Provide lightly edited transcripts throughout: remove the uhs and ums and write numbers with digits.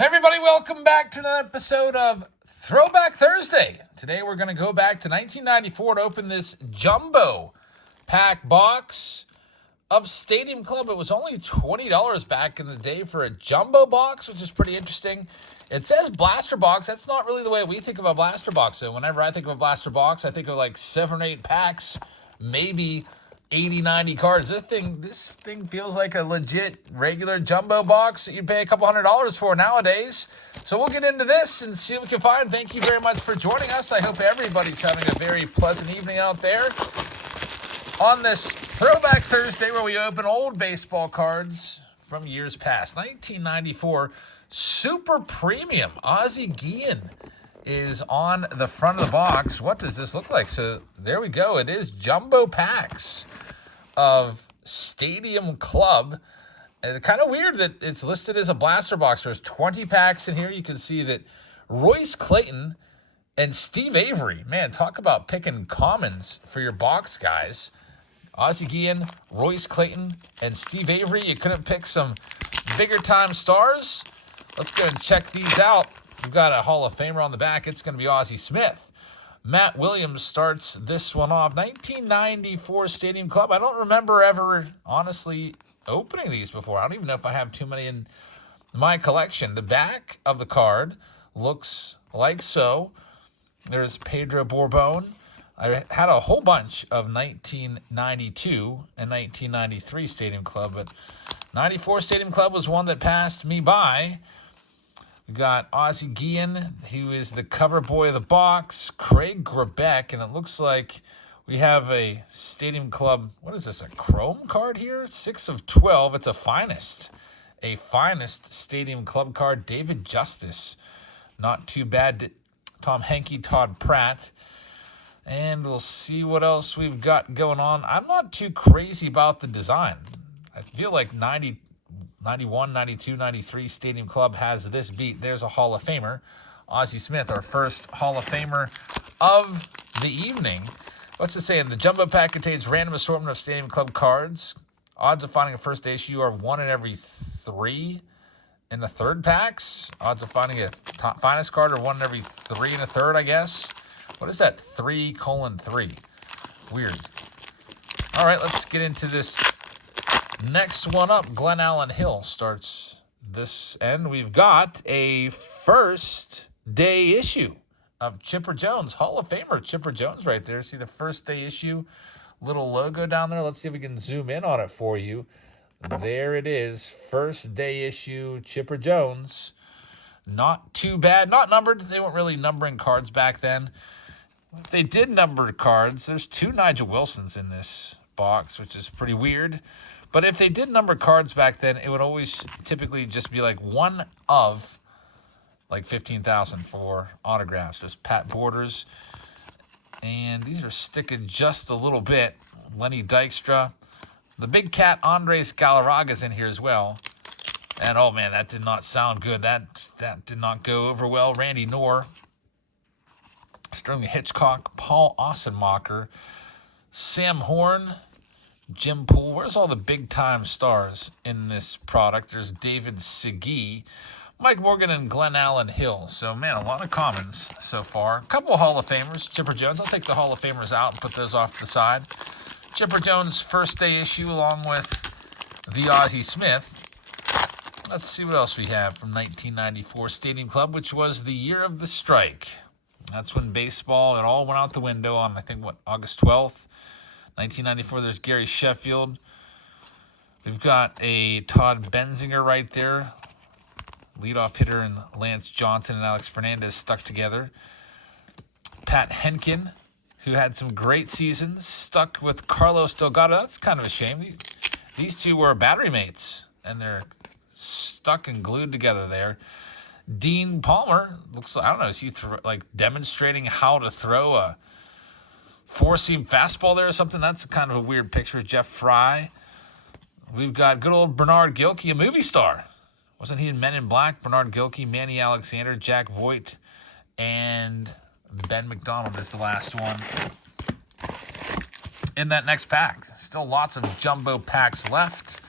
Hey everybody, welcome back to another episode of Throwback Thursday. Today we're going to go back to 1994 to open this jumbo pack box of Stadium Club. It was only $20 back in the day for a jumbo box, which is pretty interesting. It says blaster box. That's not really the way we think of a blaster box. So whenever I think of a blaster box, I think of like 7 or 8 packs, maybe 80, 90 cards. This thing feels like a legit regular jumbo box that you'd pay a couple $100s for nowadays. So we'll get into this and see what we can find. Thank you very much for joining us. I hope everybody's having a very pleasant evening out there on this Throwback Thursday where we open old baseball cards from years past. 1994 Super Premium Ozzie Guillen is on the front of the box. What does this look like? So there we go. It is jumbo packs of Stadium Club. And kind of weird that it's listed as a blaster box. There's 20 packs in here. You can see that Royce Clayton and Steve Avery. Man, talk about picking commons for your box, guys. Ozzie Guillen, Royce Clayton, and Steve Avery. You couldn't pick some bigger time stars? Let's go and check these out. We've got a Hall of Famer on the back. It's going to be Ozzie Smith. Matt Williams starts this one off. 1994 Stadium Club. I don't remember ever, honestly, opening these before. I don't even know if I have too many in my collection. The back of the card looks like so. There's Pedro Borbon. I had a whole bunch of 1992 and 1993 Stadium Club, but 94 Stadium Club was one that passed me by. We got Ozzie Guillen, who is the cover boy of the box, Craig Grebeck, and it looks like we have a Stadium Club, what is this, a chrome card here? 6 of 12, it's a finest Stadium Club card. David Justice, not too bad. Tom Henke, Todd Pratt. And we'll see what else we've got going on. I'm not too crazy about the design. I feel like 91, 92, 93 Stadium Club has this beat. There's a Hall of Famer. Ozzie Smith, our first Hall of Famer of the evening. What's it saying? The jumbo pack contains random assortment of Stadium Club cards. Odds of finding a first issue are 1 in every 3 in the third packs. Odds of finding a top finest card are 1 in every 3 in a third, I guess. What is that? 3:3. Weird. All right, let's get into this next one up. Glenn Allen Hill starts this end. We've got a first day issue of Chipper Jones. Hall of Famer Chipper Jones right there. See the first day issue little logo down there? Let's see if we can zoom in on it for you. There it is. First day issue Chipper Jones. Not too bad. Not numbered. They weren't really numbering cards back then. If they did number cards, there's 2 Nigel Wilsons in this box, which is pretty weird. But if they did number cards back then, it would always typically just be like 1 of like 15,000 for autographs. There's Pat Borders. And these are sticking just a little bit. Lenny Dykstra. The big cat Andres Galarraga's in here as well. And oh man, that did not sound good. That did not go over well. Randy Knorr. Sterling Hitchcock. Paul Ossenmacher. Sam Horn. Jim Poole. Where's all the big-time stars in this product? There's David Segui, Mike Morgan, and Glenn Allen Hill. So, man, a lot of commons so far. A couple of Hall of Famers. Chipper Jones. I'll take the Hall of Famers out and put those off to the side. Chipper Jones' first day issue along with the Ozzie Smith. Let's see what else we have from 1994 Stadium Club, which was the year of the strike. That's when baseball, it all went out the window on, I think, August 12th. 1994, there's Gary Sheffield. We've got a Todd Benzinger right there. Leadoff hitter and Lance Johnson and Alex Fernandez stuck together. Pat Henkin, who had some great seasons, stuck with Carlos Delgado. That's kind of a shame. These two were battery mates, and they're stuck and glued together there. Dean Palmer, looks like, I don't know, is he demonstrating how to throw a 4-seam fastball there or something? That's kind of a weird picture. Jeff Fry. We've got good old Bernard Gilkey, a movie star. Wasn't he in Men in Black? Bernard Gilkey, Manny Alexander, Jack Voigt, and Ben McDonald is the last one in that next pack. Still lots of jumbo packs left.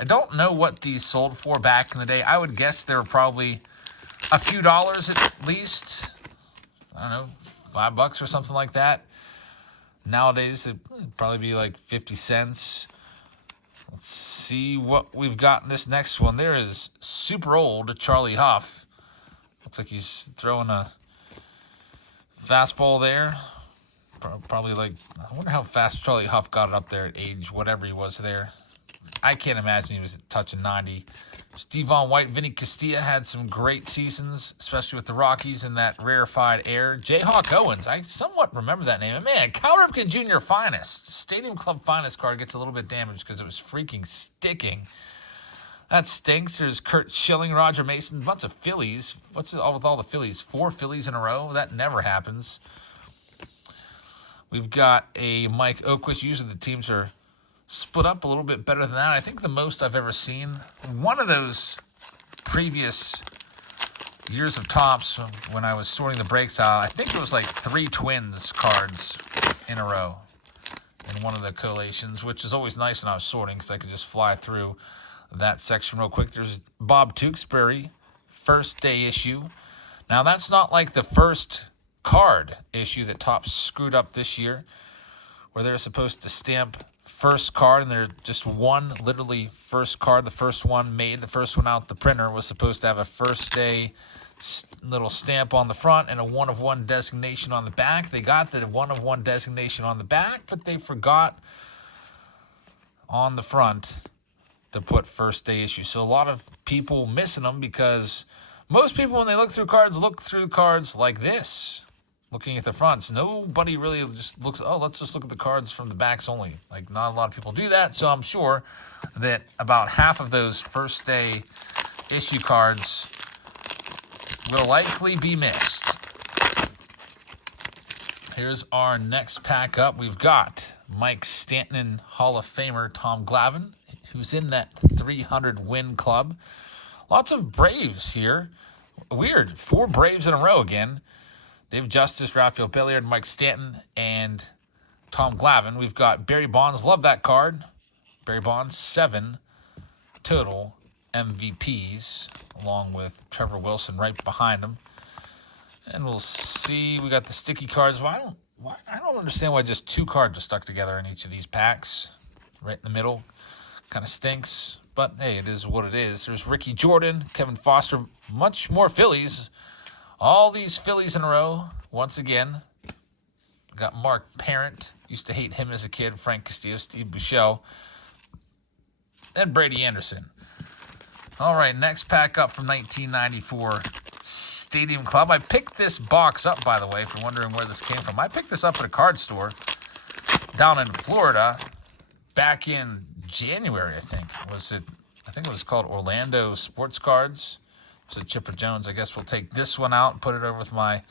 I don't know what these sold for back in the day. I would guess they were probably a few dollars at least. I don't know, $5 or something like that. Nowadays, it'd probably be like 50 cents. Let's see what we've got in this next one. There is super old Charlie Huff. Looks like he's throwing a fastball there. Probably like, I wonder how fast Charlie Huff got it up there at age whatever he was there. I can't imagine he was touching 90. Devon White, Vinny Castilla had some great seasons, especially with the Rockies in that rarefied air. Jayhawk Owens, I somewhat remember that name. And man, Cal Ripken Jr. Finest, Stadium Club Finest card gets a little bit damaged because it was freaking sticking. That stinks. There's Kurt Schilling, Roger Mason, a bunch of Phillies. What's it all with all the Phillies? 4 Phillies in a row? That never happens. We've got a Mike Oquist. Usually the teams are split up a little bit better than that. I think the most I've ever seen, one of those previous years of Topps when I was sorting the breaks out, I think it was like 3 Twins cards in a row in one of the collations, which is always nice when I was sorting because I could just fly through that section real quick. There's Bob Tewksbury, first day issue. Now that's not like the first card issue that Topps screwed up this year, where they're supposed to stamp first card, and they're just one, literally first card, the first one made, the first one out the printer was supposed to have a first day little stamp on the front and a 1 of 1 designation on the back. They got the 1 of 1 designation on the back, but they forgot on the front to put first day issue. So a lot of people missing them because most people, when they look through cards like this, looking at the fronts. Nobody really just looks, oh, let's just look at the cards from the backs only. Like, not a lot of people do that, so I'm sure that about half of those first day issue cards will likely be missed. Here's our next pack up. We've got Mike Stanton, Hall of Famer Tom Glavine, who's in that 300 win club. Lots of Braves here. Weird, 4 Braves in a row again. Dave Justice, Rafael Belliard, Mike Stanton, and Tom Glavine. We've got Barry Bonds. Love that card. Barry Bonds, 7 total MVPs, along with Trevor Wilson right behind him. And we'll see. We got the sticky cards. I don't understand why just 2 cards are stuck together in each of these packs. Right in the middle. Kind of stinks. But, hey, it is what it is. There's Ricky Jordan, Kevin Foster, much more Phillies. All these Phillies in a row, once again. Got Mark Parent. Used to hate him as a kid. Frank Castillo, Steve Buechele, and Brady Anderson. All right, next pack up from 1994 Stadium Club. I picked this box up, by the way, if you're wondering where this came from. I picked this up at a card store down in Florida back in January, I think. I think it was called Orlando Sports Cards. So Chipper Jones, I guess we'll take this one out and put it over with my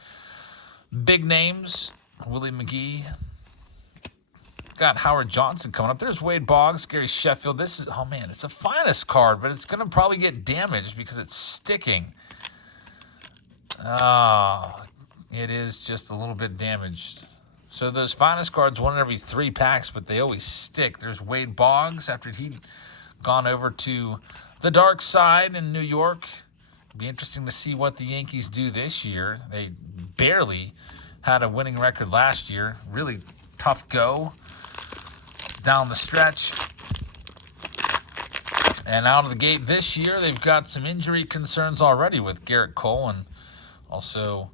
big names. Willie McGee. Got Howard Johnson coming up. There's Wade Boggs, Gary Sheffield. This is, oh man, it's a finest card, but it's going to probably get damaged because it's sticking. It is just a little bit damaged. So those finest cards, 1 in every 3 packs, but they always stick. There's Wade Boggs after he'd gone over to the dark side in New York. Be interesting to see what the Yankees do this year. They barely had a winning record last year. Really tough go down the stretch. And out of the gate this year, they've got some injury concerns already with Garrett Cole, and also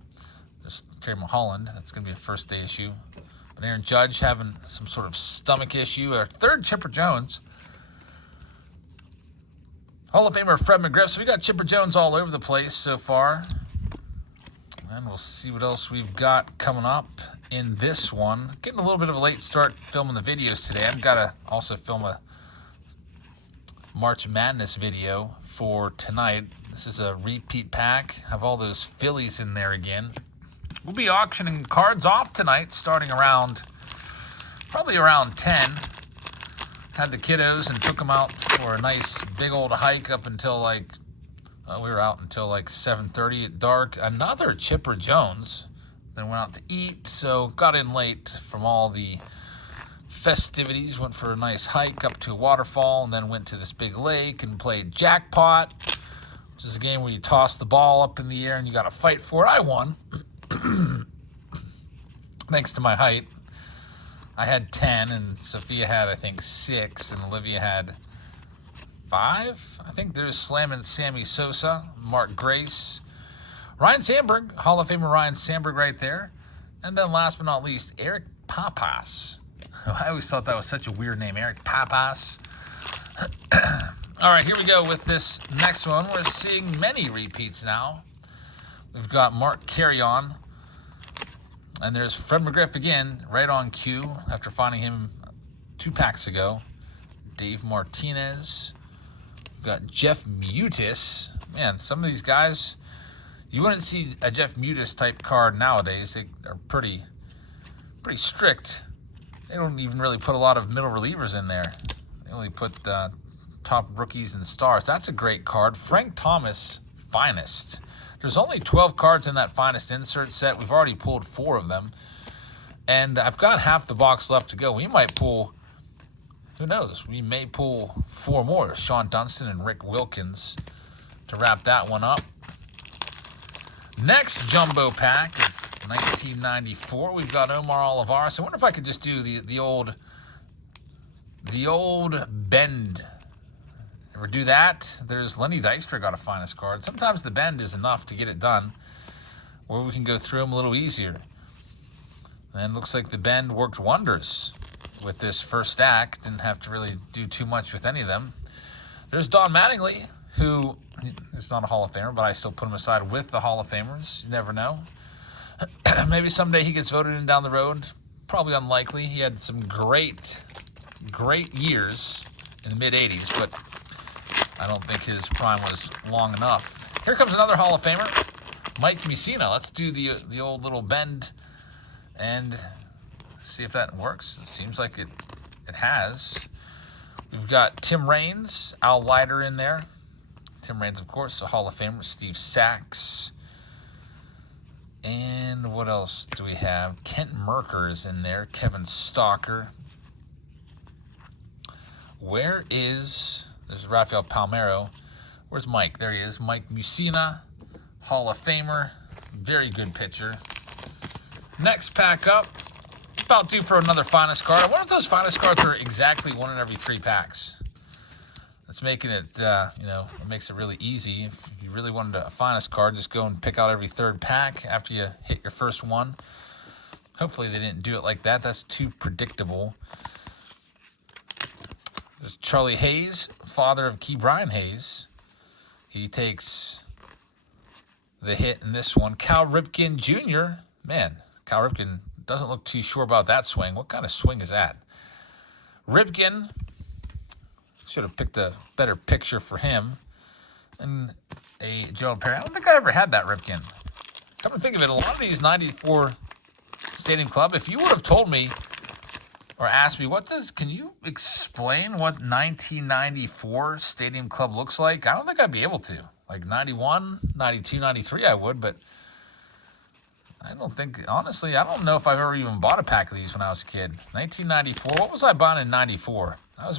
there's Terry Mulholland. That's going to be a first day issue. But Aaron Judge having some sort of stomach issue. Our third Chipper Jones. Hall of Famer Fred McGriff. So we got Chipper Jones all over the place so far. And we'll see what else we've got coming up in this one. Getting a little bit of a late start filming the videos today. I've got to also film a March Madness video for tonight. This is a repeat pack. Have all those Phillies in there again. We'll be auctioning cards off tonight starting probably around 10. Had the kiddos and took them out for a nice big old hike up until we were out until 7:30 at dark. Another Chipper Jones. Then went out to eat, so got in late from all the festivities. Went for a nice hike up to a waterfall and then went to this big lake and played jackpot This is a game where you toss the ball up in the air and you got to fight for it. I won. Thanks to my height. I had 10, and Sophia had, I think, 6, and Olivia had 5. I think there's slamming Sammy Sosa, Mark Grace, Ryan Sandberg, Hall of Famer Ryan Sandberg right there. And then last but not least, Eric Papas. I always thought that was such a weird name, Eric Papas. All right, here we go with this next one. We're seeing many repeats now. We've got Mark Carrion. And there's Fred McGriff again, right on cue after finding him 2 packs ago. Dave Martinez. We've got Jeff Mutis. Man, some of these guys, you wouldn't see a Jeff Mutis type card nowadays. They are pretty strict. They don't even really put a lot of middle relievers in there. They only put top rookies and stars. That's a great card. Frank Thomas, Finest. There's only 12 cards in that Finest insert set. We've already pulled 4 of them. And I've got half the box left to go. We might pull, who knows, we may pull 4 more. Sean Dunston and Rick Wilkins to wrap that one up. Next jumbo pack of 1994. We've got Omar Olivares. I wonder if I could just do the old bend. Ever do that? There's Lenny Dykstra got a Finest card. Sometimes the bend is enough to get it done, or we can go through them a little easier. And it looks like the bend worked wonders with this first stack. Didn't have to really do too much with any of them. There's Don Mattingly, who is not a Hall of Famer, but I still put him aside with the Hall of Famers. You never know. Maybe someday he gets voted in down the road. Probably unlikely. He had some great years in the mid-'80s, but I don't think his prime was long enough. Here comes another Hall of Famer, Mike Mussina. Let's do the old little bend and see if that works. It seems like it has. We've got Tim Raines, Al Leiter in there. Tim Raines, of course, a Hall of Famer. Steve Sachs. And what else do we have? Kent Merker is in there. Kevin Stalker. There's Rafael Palmeiro. Where's Mike? There he is. Mike Mussina, Hall of Famer. Very good pitcher. Next pack up. About due for another Finest card. I wonder if those Finest cards are exactly 1 in every 3 packs. That's making it, it makes it really easy. If you really wanted a Finest card, just go and pick out every 3rd pack after you hit your first one. Hopefully they didn't do it like that. That's too predictable. There's Charlie Hayes, father of Key Brian Hayes. He takes the hit in this one. Cal Ripken Jr. Man, Cal Ripken doesn't look too sure about that swing. What kind of swing is that? Ripken, should have picked a better picture for him. And a Gerald Perry. I don't think I ever had that Ripken. Come to think of it, a lot of these 94 Stadium Club, if you would have told me or asked me, can you explain what 1994 Stadium Club looks like? I don't think I'd be able to. Like 91, 92, 93 I would, but I don't know if I've ever even bought a pack of these when I was a kid. 1994, what was I buying in 94? I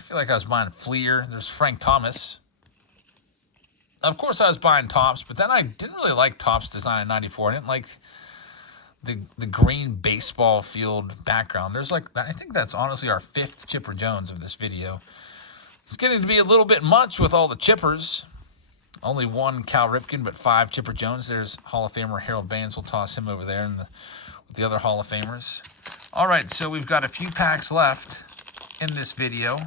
feel like I was buying Fleer. There's Frank Thomas. Of course I was buying Topps, but then I didn't really like Topps design in 94. I didn't like the green baseball field background. I think that's honestly our 5th Chipper Jones of this video. It's getting to be a little bit much with all the chippers. Only 1 Cal Ripken, but 5 Chipper Jones. There's Hall of Famer Harold Baines. We'll toss him over there with the other Hall of Famers. All right, so we've got a few packs left in this video.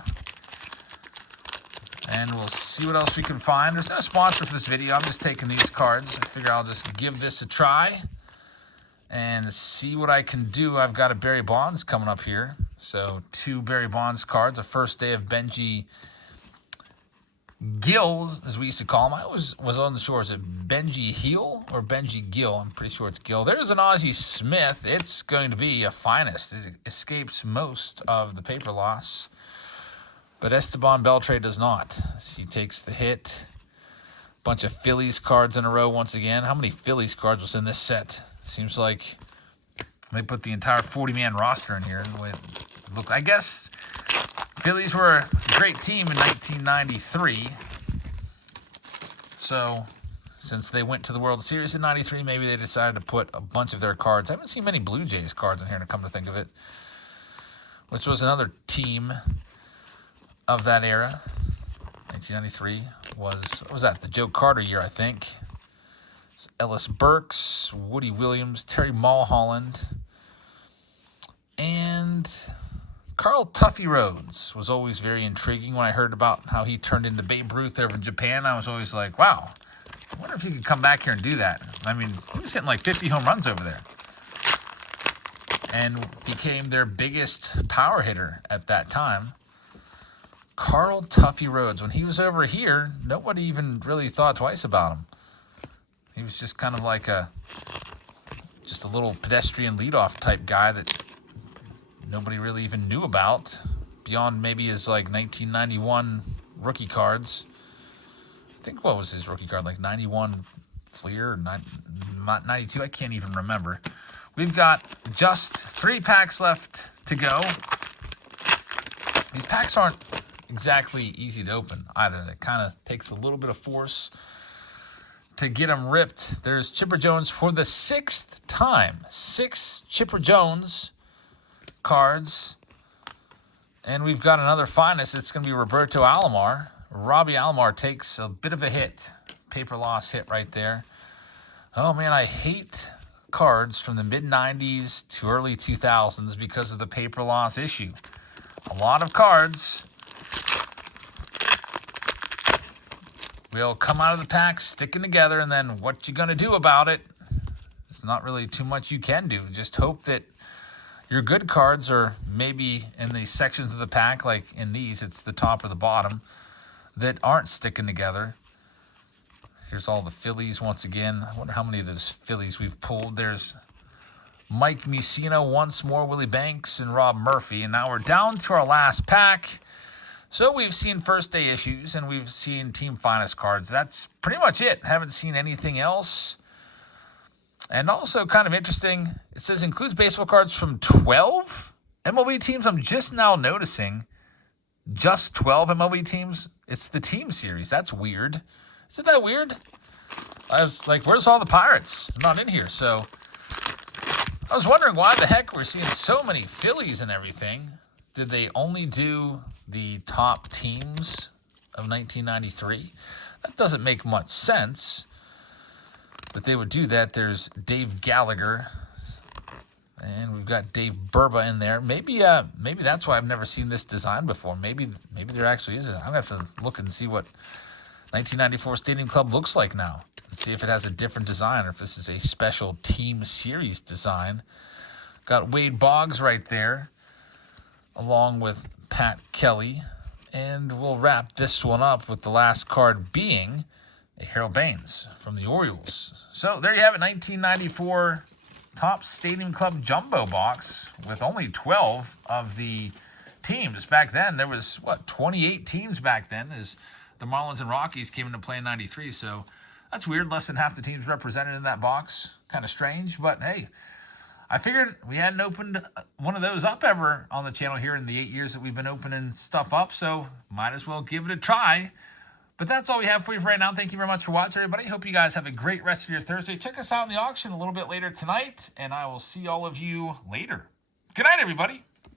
And we'll see what else we can find. There's no sponsor for this video. I'm just taking these cards. I figure I'll just give this a try and see what I can do. I've got a Barry Bonds coming up here. So 2 Barry Bonds cards. The first day of Benji Gill, as we used to call him. I was on the shore. Is it Benji Heel or Benji Gill? I'm pretty sure it's Gill. There's an Ozzie Smith. It's going to be a Finest. It escapes most of the paper loss. But Esteban Beltre does not. He takes the hit. Bunch of Phillies cards in a row once again. How many Phillies cards was in this set? Seems like they put the entire 40-man roster in here. Look, I guess Phillies were a great team in 1993. So since they went to the World Series in 93, maybe they decided to put a bunch of their cards. I haven't seen many Blue Jays cards in here, to come to think of it, which was another team of that era. 1993 what was that? The Joe Carter year, I think. Ellis Burks, Woody Williams, Terry Mulholland, and Carl Tuffy Rhodes was always very intriguing. When I heard about how he turned into Babe Ruth over in Japan, I was always like, wow, I wonder if he could come back here and do that. I mean, he was hitting like 50 home runs over there and became their biggest power hitter at that time. Carl Tuffy Rhodes. When he was over here, nobody even really thought twice about him. He was just kind of like just a little pedestrian leadoff type guy that nobody really even knew about, beyond maybe his like 1991 rookie cards. I think, what was his rookie card, like 91 Fleer or 92? I can't even remember. We've got just 3 packs left to go. These packs aren't exactly easy to open either. That kind of takes a little bit of force to get them ripped. There's Chipper Jones for the 6th time. 6 Chipper Jones cards. And we've got another finest. It's going to be Roberto Alomar. Robbie Alomar takes a bit of a hit. Paper loss hit right there. Oh, man, I hate cards from the mid-90s to early 2000s because of the paper loss issue. A lot of cards will come out of the pack sticking together, and then what you going to do about it? There's not really too much you can do. Just hope that your good cards are maybe in the sections of the pack, like in these, it's the top or the bottom, that aren't sticking together. Here's all the Phillies once again. I wonder how many of those Phillies we've pulled. There's Mike Mussina once more, Willie Banks, and Rob Murphy. And now we're down to our last pack. So we've seen first day issues and we've seen team finest cards. That's pretty much it. Haven't seen anything else. And also kind of interesting, it says includes baseball cards from 12 MLB teams. I'm just now noticing just 12 MLB teams. It's the team series. That's weird. Isn't that weird? I was like, where's all the Pirates? They're not in here. So I was wondering why the heck we're seeing so many Phillies and everything. Did they only do the top teams of 1993? That doesn't make much sense that they would do that. There's Dave Gallagher, and we've got Dave Burba in there. Maybe that's why I've never seen this design before. Maybe there actually is. I'm going to have to look and see what 1994 Stadium Club looks like now and see if it has a different design or if this is a special team series design. Got Wade Boggs right there, along with Pat Kelly. And we'll wrap this one up with the last card being a Harold Baines from the Orioles. So there you have it, 1994 Topps Stadium Club Jumbo Box with only 12 of the teams. Back then, there was, 28 teams back then as the Marlins and Rockies came into play in 93. So that's weird, less than half the teams represented in that box. Kind of strange, but hey, I figured we hadn't opened one of those up ever on the channel here in the 8 years that we've been opening stuff up, so might as well give it a try. But that's all we have for you for right now. Thank you very much for watching, everybody. Hope you guys have a great rest of your Thursday. Check us out in the auction a little bit later tonight, and I will see all of you later. Good night, everybody.